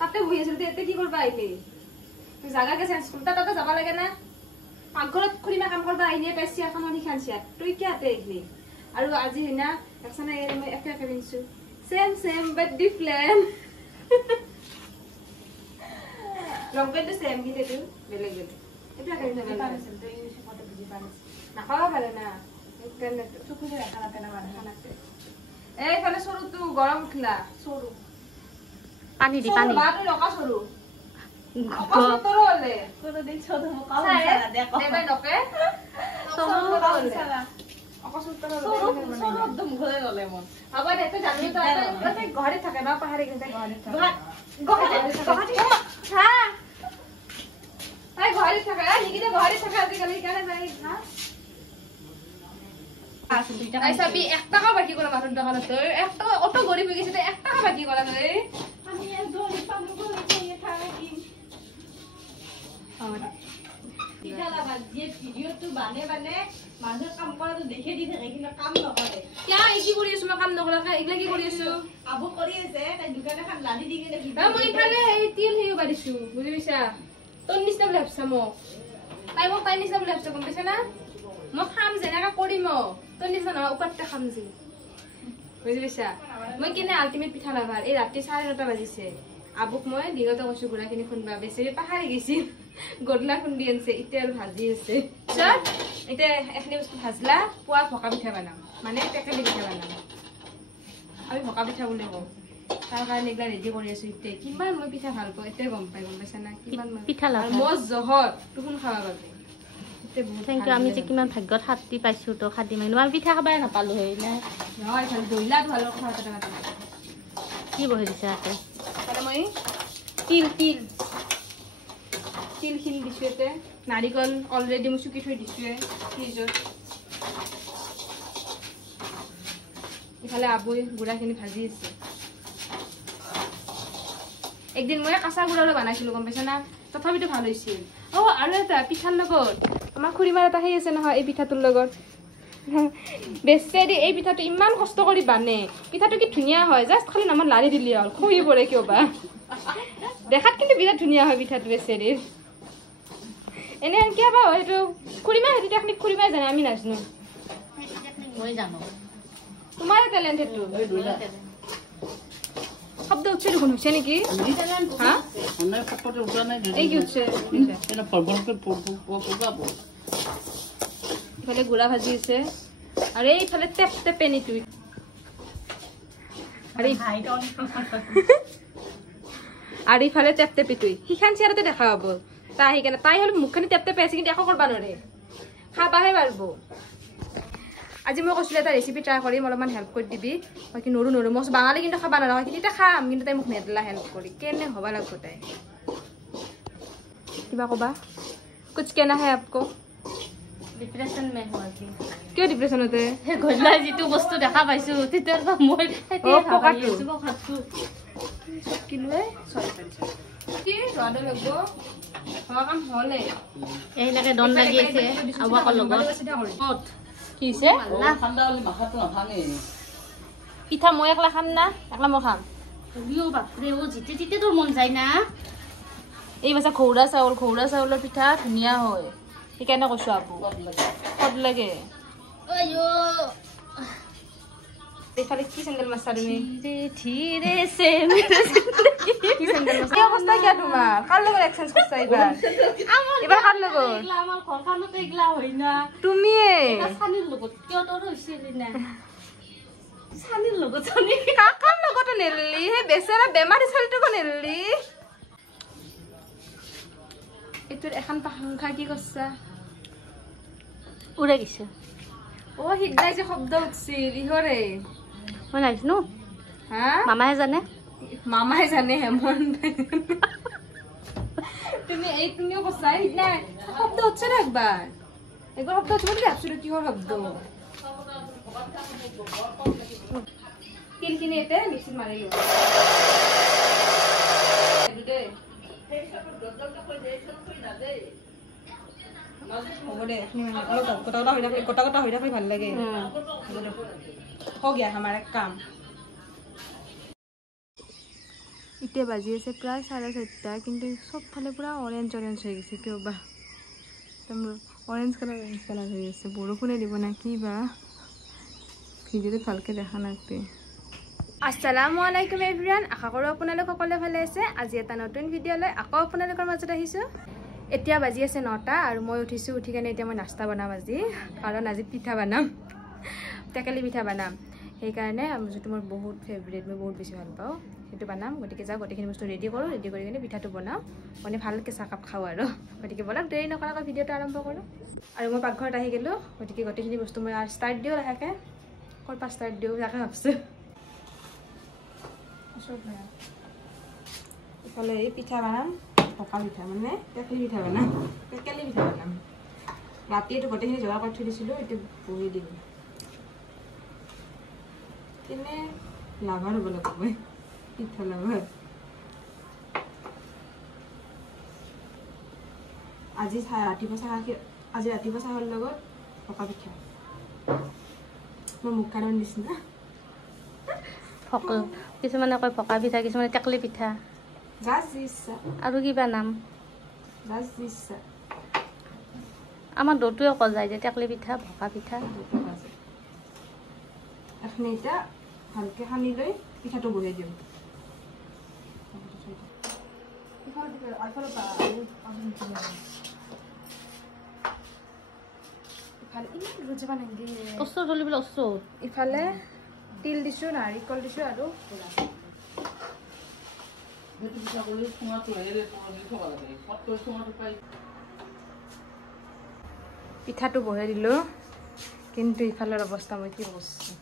তাতে বহি আছিল এতে কি কৰবা আহিলি তুই জাগাকে চেঞ্জ কৰতা তাতে যাব লাগে না পাকঘৰত খুলিমা কাম কৰবা আহিনে পাইছি এখন নিখানছিয়া তুই কি আতে আহিলি আৰু আজি হেনা একছনা মই একে একে বিনছু সেম বাট ডিফারেন্ট লংপেন্টটো সেম কিন্তু বেলেগ বেলেগ এটা কাই না পারছেন তো ইংলিশে কথা বুঝি পারছ না খাওয়া ভালো না ইন্টারনেট চুকুরে খানা পেনা বানাতে এই ফলে সরু তু গরম উঠলা সরু পানি দি পানি বাটো লকা সরু অকস তরলে কোন দিন ছোট মুকাও সারা দেখো দেবাই নকে সরু সারা অকস তরলে সরু একদম ঘরে গলে মন আবার এতে জানি তো এতে ঘরে থাকে না পাহাড়ে গেছে ঘরে হ্যাঁ তাই ঘরে থাকে নিকিতে ঘরে থাকে আজিকালি কেনে যাই না আই সবই 1 টাকা বাকি করে মাত্র দোকানে তো 1 টাকা অত গরিব হয়ে গেছে তো 1 টাকা বাকি করা রে আমি একদম পাবো বলে খেয়ে থাকি আমার কিটা লাগা যে ভিডিও তো বানে মানুষ কাম করা তো দেখে দি থাকে কিন্তু কাম নকরে কিয়া কি কৰি আছো মই কাম নকৰা এগলা কি কৰি আছো আবু কৰি আছে তাই দোকানে খান লাদি দি গেলে কি মই ইফালে এই তিল হেও বাৰিছো বুজি পাইছা তোৰ নিচিনা ভাবছা মোক তাই নিচিনা ভাবছা গম পাইছা না মই খাম যেনেকা কৰিম তোৰ নিচিনা নহয় ওপৰতে খাম যি বুজি পাইছা মই কেনে আল্টিমেট পিঠা লাভাৰ এই ৰাতি 9:30 বাজিছে আবুক মই দিনতে কৈছো গুড়াখিনি খুন্দবা বেছিৰে পাহাৰি গৈছি গডলা খুন্দি আনছে এতিয়া আৰু ভাজি আছে চল এতিয়া এখনি বস্তু ভাজলা পোৱা ভকা পিঠা বনাম মানে টেকেলি পিঠা বনাম আমি ভকা পিঠা বুলি কওঁ তাৰ কাৰণে এগলা ৰেডি কৰি আছো এতিয়া কিমান মই পিঠা ভাল পাওঁ এতিয়া গম পাইছা না কিমান পিঠা লাভ মই জহত তুহুন খাবা পাবি থ্যাংক ইউ আমি যে কিমান ভাগ্যত হাতি পাইছো তো খাদি মানে মই পিঠা খাবাই নাপালো হৈ না নহয় খালি দইলা ভাল কথা কথা কি বহি দিছে আছে তাহলে মই তিল খিনি দিছো এতে নাৰিকল অলৰেডি মই চুকি থৈ দিছো ফ্ৰিজত ইফালে আবুই গুড়াখিনি ভাজি আছে একদিন মই কাঁচা গুড়াৰে বনাইছিলো গম পাইছা না তথাপিতো ভাল হৈছিল আৰু এটা পিঠাৰ লগত আমাৰ খুৰীমাৰ এটা সেই আছে নহয় এই পিঠাটোৰ লগত বেছে দি এই পিঠাটো ইমান কষ্ট কৰি বানে পিঠাটো কি ধুনীয়া হয় জাষ্ট খালি নামত লাৰি দিলি হ'ল খুই পৰে কিয় বা দেখাত কিন্তু বিৰাট ধুনীয়া হয় পিঠাটো বেচেৰিৰ এনে কিয় বা হয় এইটো খুৰীমাই সেইটো টেকনিক খুৰীমাই জানে আমি নাজানো মই জানো তোমাৰ টেলেণ্ট সেইটো শব্দ উঠছে দেখোন হৈছে নেকি হা এই কি উঠছে ইফালে গুড়া ভাজি আছে আৰু এইফালে টেপ টেপে নিটো আৰু ইফালে টেপ টেপি তুই সিখান চেয়াৰতে দেখা পাব তাই সেইকাৰণে তাই হলে মুখখানি টেপ টেপে আছে কিন্তু একো কৰিব নোৱাৰে খাবাহে পাৰিব আজি মই কৈছিলো এটা ৰেচিপি ট্ৰাই কৰিম অলপমান হেল্প কৰি দিবি বাকী নৰো মই বাঙালী কিন্তু খাব নোৱাৰা কিন্তু এতিয়া খাম কিন্তু তাই মোক নেদলা হেল্প কৰি কেনে হ'ব লাগিব তাই কিবা ক'বা কুছ কেনা হে আপকো ডিপ্ৰেছন মে হোৱা কি কিয় ডিপ্ৰেছনতে হে গলা যিটো বস্তু দেখা পাইছো তেতিয়াৰ পৰা মই খাতো কিলোৱে সৰি কি ৰড লাগব হোৱা কাম হলে এইলাকে দন লাগি আছে আবাকৰ লগত কত কি আছে আল্লাহ ঠাণ্ডা হলে মাথাটো নাভাঙে পিঠা মই একলা খাম না একলা মই খাম তুমিও বাপৰে ও জিতে জিতে তোৰ মন যায় না এই বাছা খৌৰা চাউলৰ পিঠা ধুনীয়া হয় সেইকাৰণে কৈছো আপু কত লাগে আইও এইফালে কি চেণ্ডেল মাছা তুমি ধীৰে সে কি চেণ্ডেল মাছা কি অৱস্থা কিয় তোমাৰ কাৰ লগত এক্সচেঞ্জ কৰছা এইবাৰ কাৰ লগত আমাৰ ঘৰখনতে ইগলা হয় না তুমিয়ে সানিৰ লগত কিয় তোৰ হৈছিল না সানিৰ লগত সানি কাকাৰ লগত নেৰলি হে বেচেৰা বেমাৰী ছোৱালীটোকো নেৰলি এটোৰ এখন পাখা কি কৰছা উৰে গৈছে সিগলাই যে শব্দ উঠছিল ইহৰে মই নাজানো হা মামাহে জানে হেমন্ত তুমিও কৈছা সিদিনা শব্দ উঠছে না একবাৰ শব্দ উঠিব বুলি ভাবছিলো কিহৰ শব্দ তিলখিনি এতে মিক্সিত মাৰি লওঁ হ'ব দে অলপ গোটা হৈ থাকলে ভাল লাগে हो गया हमारा काम এতিয়া বাজি আছে প্ৰায় 4:30 কিন্তু চবফালে পুৰা অৰেঞ্জ হৈ গৈছে কিয় বা একদম অৰেঞ্জ কালাৰ হৈ আছে বৰষুণে দিব না কি বা ভিডিঅ'টো ভালকৈ দেখা নাপাতে আসসালামু আলাইকুম এভৰিৱান আশা কৰোঁ আপোনালোক সকলোৱে ভালে আছে আজি এটা নতুন ভিডিঅ' লৈ আকৌ আপোনালোকৰ মাজত আহিছোঁ এতিয়া বাজি আছে 9টা আৰু মই উঠিছোঁ উঠি কেনে এতিয়া মই নাস্তা বনাম আজি কাৰণ আজি পিঠা বনাম টেকেলি পিঠা বনাম সেইকাৰণে যিটো মোৰ বহুত ফেভৰেট মই বহুত বেছি ভাল পাওঁ সেইটো বনাম গতিকে যাওঁ গোটেইখিনি বস্তু ৰেডি কৰোঁ ৰেডি কৰি কিনে পিঠাটো বনাওঁ মানে ভালকৈ চাহকাপ খাওঁ আৰু গতিকে বলক দেৰি নকৰাকৈ ভিডিঅ'টো আৰম্ভ কৰোঁ আৰু মই পাকঘৰত আহি গ'লোঁ গতিকে গোটেইখিনি বস্তু মই ষ্টাৰ্ট দিওঁ লাহেকৈ ক'ৰ পৰা ষ্টাৰ্ট দিওঁ তাকে ভাবছোঁ ইফালে এই পিঠা বনাম পকা পিঠা মানে টেকেলি পিঠা বনাম ৰাতি এইটো গোটেইখিনি যোগাৰ কৰি থৈ দিছিলোঁ এইটো বহি দিম কেনে লাভাৰ হ'ব লাগিব মই পিঠা লাভাৰ আজি ৰাতিপুৱা চাহৰ লগত পকা পিঠা মই মুখ কাৰণ নিচিনা কিছুমানে কয় পকা পিঠা কিছুমানে টেকলি পিঠা আৰু কিবা নাম আমাৰ দুটোৱে কোৱা যায় যে টেকলি পিঠা পকা পিঠা এখন এতিয়া ভালকৈ সানি লৈ পিঠাটো বনাই দিওঁ ইফালে তিল দিছোঁ নাৰিকল দিছোঁ আৰু পিঠাটো বহাই দিলোঁ কিন্তু ইফালৰ অৱস্থা মই কি কৰিছোঁ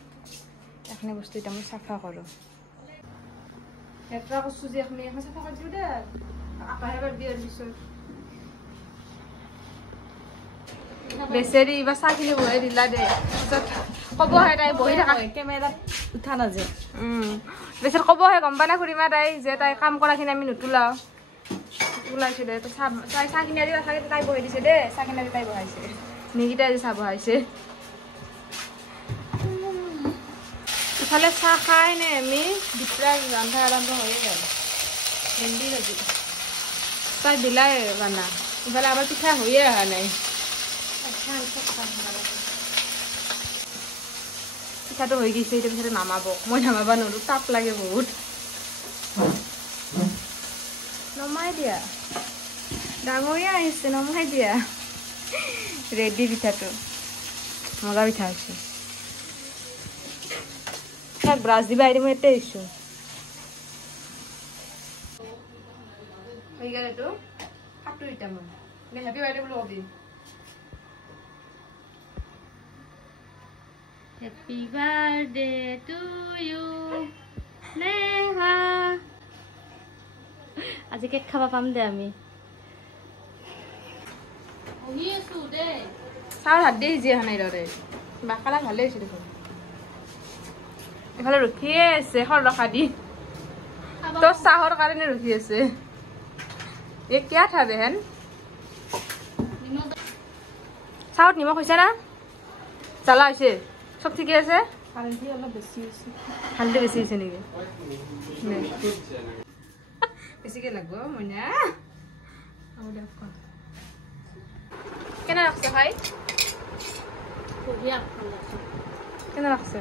এখনি বস্তু এতিয়া মই চাফা কৰোঁ এটা কৈছোঁ যে এখনি এখন চাফা কৰি দিওঁ দে আপাহেবাৰ বিয়াৰ পিছত বেচেৰি এইবাৰ চাহখিনি বহাই দিলা দে পিছত ক'বহে তাই বহি থকা কেমেৰাত উঠা নাযায় বেচেৰি ক'বহে গম পাই না খুৰীমা তাই যে তাই কাম কৰাখিনি আমি নুতোলাওঁ ওলাইছোঁ দে তাই চাহখিনি আজি তাই বহাই দিছে দেই চাহখিনি আজি তাই বহাইছে নিকিটাই আজি চাহ বহাইছে ইফালে চাহ খাই নে আমি দুপৰীয়া ৰন্ধা আৰম্ভ হৈয়ে গ'ল ভেন্দি ভাজি তাই দিলাই বানা ইফালে আমাৰ পিঠা হৈয়ে অহা নাই পিঠাটো হৈ গৈছে এতিয়া পিছতে নামাব মই নামাব নোৱাৰোঁ তাপ লাগে বহুত নমাই দিয়া ডাঙৰীয়া আহিছে নমাই দিয়া ৰেডি পিঠাটো মজা পিঠা হৈছে তাক ব্ৰাছ দিবা আহি মই এতিয়া আহিছোঁ হৈ গ'ল এইটো কাটো এতিয়া মই হেপী বাৰ্থডে বুলি কবি Happy birthday to you, Neha. আজি কেক খাবা পাম দে আমি চাউল হাত দিয়ে সিজি অহা নাই দৰে বাকালা ভালেই হৈছে দেখোন এইফালে ৰখিয়ে আছে ৰখা দি তোৰ চাহৰ কাৰণে ৰখি আছে এই কিয় থাবে হেন চাহত নিমখ হৈছে না জ্বালা হৈছে সব ঠিকে আছে হালধি অলপ বেছি হৈছে হালধি বেছি হৈছে নেকি বেছিকৈ লাগব মইনা কেনে লাগছে খাই কেনে লাগছে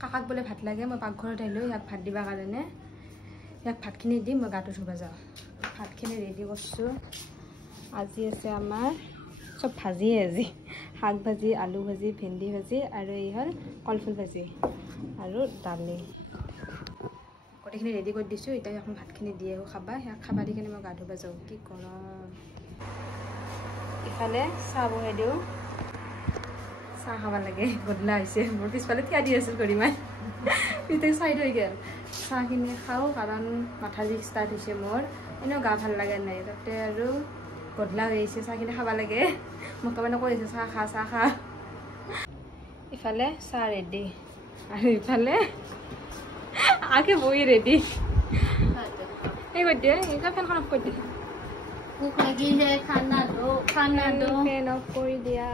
কাকাক বোলে ভাত লাগে মই পাকঘৰত আহিলোঁ ইয়াক ভাত দিবৰ কাৰণে ইয়াক ভাতখিনি দি মই গাটো ধুব যাওঁ ভাতখিনি ৰেডি কৰিছোঁ আজি আছে আমাৰ চব ভাজিয়ে আজি শাক ভাজি আলু ভাজি ভেন্দি ভাজি আৰু এই হ'ল কলফুল ভাজি আৰু দালি গোটেইখিনি ৰেডি কৰি দিছোঁ এতিয়া এখন ভাতখিনি দি আহোঁ খাবা সেয়া খাবা দি কিনে মই গা ধুব যাওঁ কি গৰম ইফালে চাহ বহাই দিওঁ চাহ খাব লাগে গধূলা হৈছে মোৰ পিছফালে থিয়া দি আছোঁ কৰিমাই পিঠা চাই থৈ গ'ল চাহখিনি খাওঁ কাৰণ মাথা বিষ ষ্টাৰ্ট হৈছে মোৰ এনেও গা ভাল লাগে নাই তাতে আৰু গধূলা হৈ আহিছে চাহখিনি খাব লাগে মোক মানে কৈ আছে চাহ খা ইফালে চাহ ৰেডি আৰু ইফালে আগে বহি ৰেডি এই কৰি দিয়ে এইখন ফেনখন অফ কৰি দিয়ে ফেন অফ কৰি দিয়া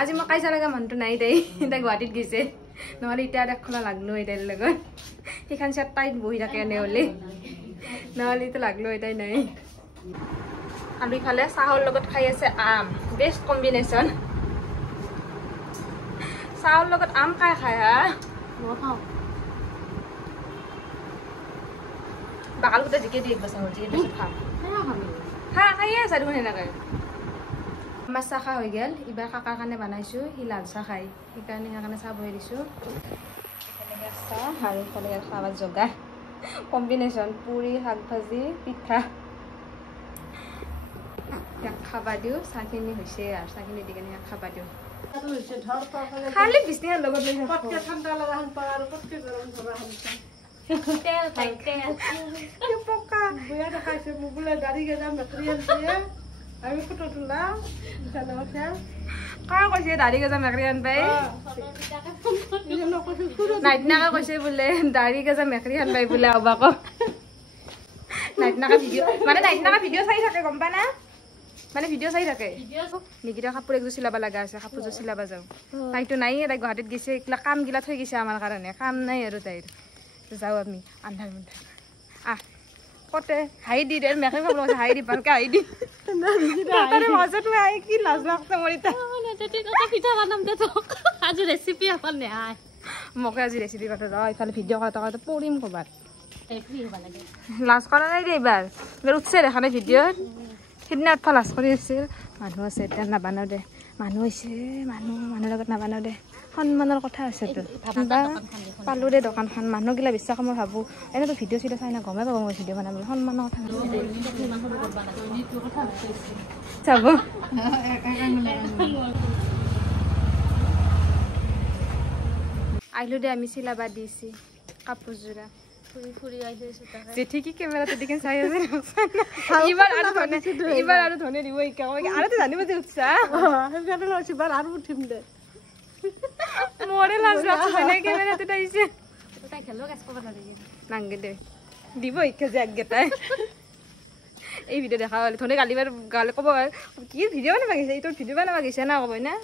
আজি মই কাইজা লগা মানুহটো নাই তাই গুৱাহাটীত গৈছে নহ'লে এতিয়া দেখলা লাগলো এটাৰ লগত সেইখন চাত তাইত বহি থাকে এনে হ'লে নহ'লে এতিয়া লাগলো এটাই নাই আৰু ইফালে চাহৰ লগত খাই আছে আম বেষ্ট কম্বিনেশ্যন চাহৰ লগত আম খাই হা মই খাওঁ বাকাল গোটেই জিকে দি একবাৰ চাহৰ জিকে বেছি খাম খাইয়ে আছা দেখোন সেনেকৈ আমাৰ চাহ খোৱা হৈ গ'ল এইবাৰ কাকাৰ কাৰণে বনাইছোঁ সি লাল চাহ খাই সেইকাৰণে চাহ বহাই দিছোঁ একেলগে চাহ আৰু ইফালে খাৱাৰ যোগাৰ কম্বিনেশ্যন পুৰি শাক ভাজি পিঠা ইয়াক খাবা দিওঁ চাহখিনি হৈছে আৰু চাহখিনি দি কেনে ইয়াক খাবা দিওঁ খালি বিচনাৰ লগত লৈ ঠাণ্ডা লগা আৰু তেল খাই তেল পকা বয়া দেখাইছে মোক বোলে গাড়ী গেজাম মেকুৰী আনিছে আমি ফটো তোলা কাৰ কৈছে দাড়ি গেজা মেকুৰী আনবাই নাইটনাকে কৈছে বোলে দাড়ি গেজা মেকুৰী আনবাই বোলে অবাক নাইটনাকা ভিডিঅ' মানে নাইটনাকা ভিডিঅ' চাই থাকে গম পা না মানে ভিডিঅ' চাই থাকে নিকিতা কাপোৰ একযোৰ চিলাব লগা আছে কাপোৰযোৰ চিলাব যাওঁ তাইতো নাই তাই গুৱাহাটীত গৈছে এইগিলা কামগিলা থৈ গৈছে আমাৰ কাৰণে কাম নাই আৰু তাইৰ যাওঁ আমি আন্ধাৰ মুন্ধাৰ আহ কতে হাই দি দে মেকআপ কৰিব কৈছে হাই দি ভালকে হাই দি মাজত হাই কি লাজ লাগছে মোৰ এতিয়া পিঠা বনাম দে তোক আজি ৰেচিপি এখন নেহাই মোকে আজি ৰেচিপি কথা যাওঁ ইফালে ভিডিঅ' কৰা পৰিম ক'ৰবাত ফ্ৰী হ'ব লাগে লাজ কৰা নাই দে এইবাৰ উঠছে দেখা নাই ভিডিঅ'ত সিদিনা উঠা লাজ কৰি আছিল মানুহ আছে এতিয়া নাবানাও দে মানুহ হৈছে মানুহৰ লগত নাবানাও দে সন্মানৰ কথা আছেতো পালোঁ দে দোকানখন মানুহগিলা বিশ্বাস মই ভাবোঁ এনেতো ভিডিঅ' চিডিঅ' চাই না গমেই পাব মই ভিডিঅ' বনাবলৈ সন্মানৰ কথা চাব আহিলোঁ দে আমি চিলাবা দিছি কাপোৰযোৰা জেঠি কি কেমেৰাটো দেখি চাই আছে এইবাৰ আৰু ধনে দিব আৰু জানিব যে উৎসাহ আৰু উঠিম দে মোৰে লাজ লাগছে কেমেৰাটো আহিছে নাংগে দে দিব শিক্ষা যে আগকেইটাই এই ভিডিঅ' দেখা হ'লে ধনে গালি গালে ক'ব কি ভিডিঅ' বনাব গৈছে এইটোৰ ভিডিঅ' বনাব গৈছে না ক'ব না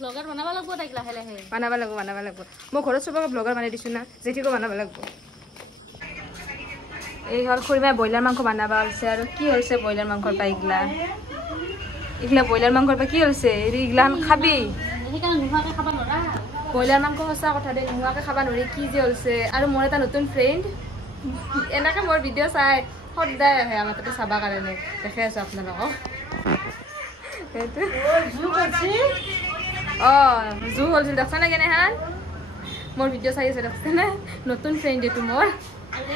ব্লগাৰ বনাব লাগিব তাইক লাহে লাহে বনাব লাগিব মই ঘৰত চবকে ব্লগাৰ বনাই দিছোঁ না জেঠিকো বনাব লাগিব এই হ'ল খুৰীমাই ব্ৰইলাৰ মাংস বনাব হৈছে আৰু কি হৈছে ব্ৰইলাৰ মাংসৰ পৰা এইগিলা ব্ৰইলাৰ মাংসৰ পৰা কি হৈছে এইগিলাখন খাবি ব্ৰইলাৰ মাংস সঁচা কথা দে নোহোৱাকৈ খাব নোৱাৰি কি যে হৈছে আৰু মোৰ এটা নতুন ফ্ৰেণ্ড এনেকৈ মোৰ ভিডিঅ' চাই সদায় আহে আমাৰ তাতে চাবৰ কাৰণে দেখাই আছোঁ আপোনালোকক সেইটো অঁ জু হ'লছিল দেখছ নে কেনেহান মোৰ ভিডিঅ' চাই আছে দেখছ নে নতুন ফ্ৰেণ্ড এইটো মোৰ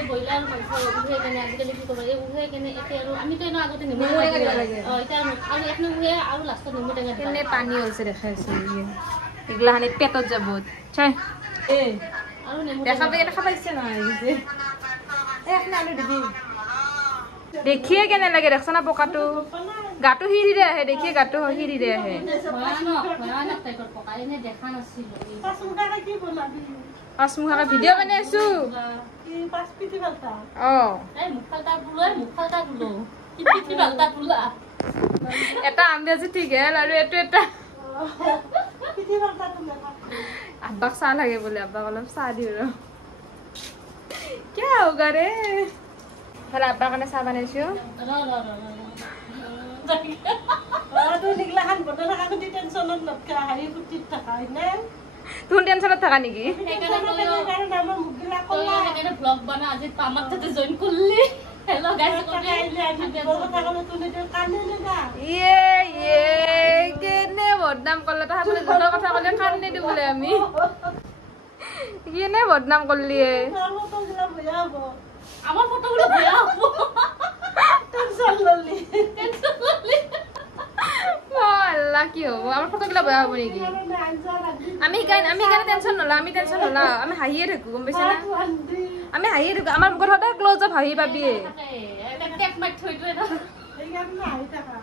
ব্ৰইলাৰ মাংস উহে কেনে আজিকালি কি ক'ব এই উহে কেনে এতিয়া আৰু আমিতো এনেও আগতে নেমু লাগে এতিয়া আৰু এক উহে আৰু লাষ্টত নেমু টেঙা কেনে পানী হৈছে দেখাই আছোঁ এইগিলাখানি পেটত যাব চাই আৰু নেমু দেখা পাই খাব ইচ্ছা নহয় আলু দিবি দেখিয়ে কেনে লাগে দেখছ না পকাটো গাটো সিৰি আহে দেখিয়ে গাটো সিৰি আহে পাঁচমুখাকে ভিডিঅ' বনাই আছো এটা আন্দাজি ঠিক হ'ল আৰু এইটো এটা আব্বাক চাহ লাগে বোলে আব্বাক অলপ চাহ দিওঁ ৰ কিয় হোগা ৰে হ'লে আব্বাৰ কাৰণে চাহ বনাইছোঁ তুমি টেনশ্যনত থাকা নেকি কেনে বদনাম কৰলে তাহাঁতে জোনৰ কথা ক'লে কান্দি দিওঁ বোলে আমি কেনে বদনাম কৰলি আমার ফটোগুলো বেয়া হবো টেনশন ললি আল্লাহ কি হবো আমার ফটোগুলো বেয়া হবো নাকি আমি কেন টেনশন নলা আমি হাঁহিয়ে থাকো গম পাইছ না আমি হাঁহিয়ে থাকো আমার কথাটা ক্লোজ আপ হাঁহি পাবি টেপ মাই থৈ দিও না এইখানে হাঁহি থাকা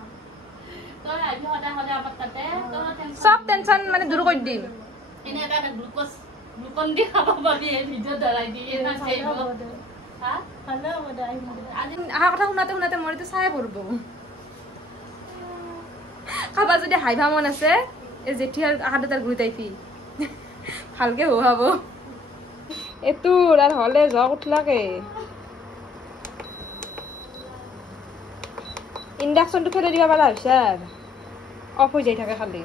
তই আজি হদা আমার তাতে সব টেনশন মানে দূর করে দিম এনে এটা গ্লুকন দি খাবা পাবি এই ভিডিও ধৰাই দি না চাইব আহা কথা শুনাতে শুনাতে মৰিতো চাই পড়ব খাবা যদি হাইভা মন আছে এই জেঠি আৰ আহা দুটাৰ গুড়ি টাইপি ভালকে হোৱাব এটো আৰ হলে জ উঠলাকে ইন্ডাকশনটো ফেলে দিবা পাৰা হৈছে অফ হৈ যাই থাকে খালি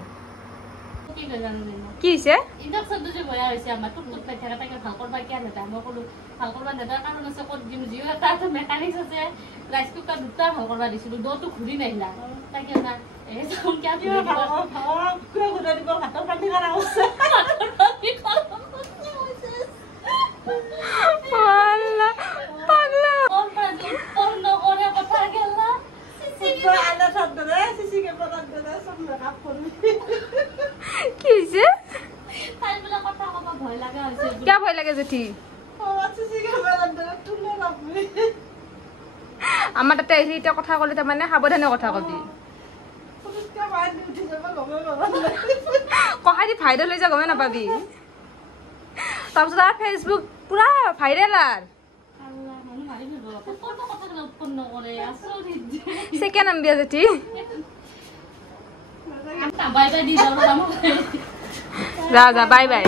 কি হৈছে ইন্ডাকশনটো যে বয়া হৈছে আমাৰ টুক পাই থাকে তাকে ভাল কৰবা কিয়া নেতা মই কলো ভাল কৰবা নেতাৰ কাৰণ আছে ক'ত দিম জিও এটা মেকানিক্স আছে ৰাইস কুকাৰ দুটা ভাল কৰবা দিছিলো দটো ঘূৰি নাহিলা তাকে না এই সাউন্ড কিয়া দিও কুকুৰ ঘূৰা দিব হাতৰ পানী কৰা আছে আল্লাহ পাগলা কোন পাজি কোন নকৰে কথা গেলা সিসি আলা সদরে সিসি কে পড়া দে সব মেকআপ করবি কি হৈছে তাই বলা কথা কবা ভয় লাগা হৈছে কিয়া ভয় লাগে জেঠি ও সিসি কে পড়া দে তুলে রাখবি আমার তাতে আইছি এটা কথা কলে তা মানে সাবধানে কথা কবি পুলিশকে মার দি উঠি যাব গমে বাবা কহাই দি ভাইরাল হৈ যা গমে নাপাবি তাৰপিছত আর ফেসবুক পুরা ভাইরাল আর আল্লাহ মানু মারি দিব কোন কথা গলা উৎপন্ন করে আসরিত সেকেন্ড নাম্বিয়া জেঠি বাই বাই দি যাও যা যা বাই বাই